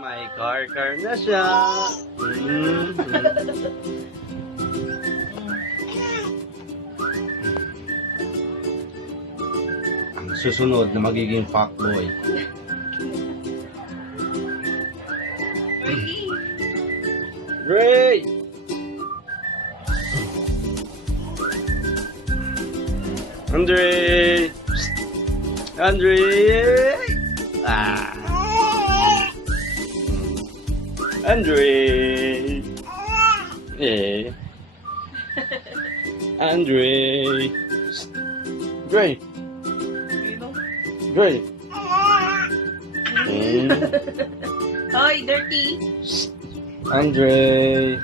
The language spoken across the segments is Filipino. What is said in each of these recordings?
May car na siya. Ang susunod na magiging fuckboy. Andrei! Andrei! Andrei! Ah! Andrei! Eh! Andrei! Andrei! Andrei! Hoy, dirty! Andrei!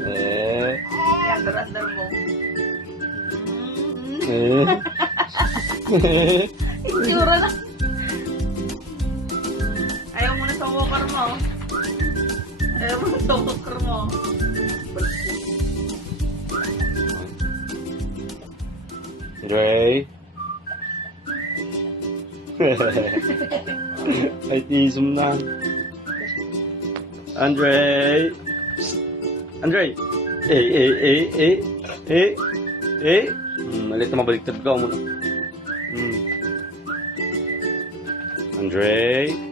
Eh! Andar mo. Itsura na. Ayaw mo na sa walker mo. Ayaw mo na sa walker mo. Andrei! Ay, tisum na. Andrei! Andrei! Malit na mabaliktad ka muna. Andrei!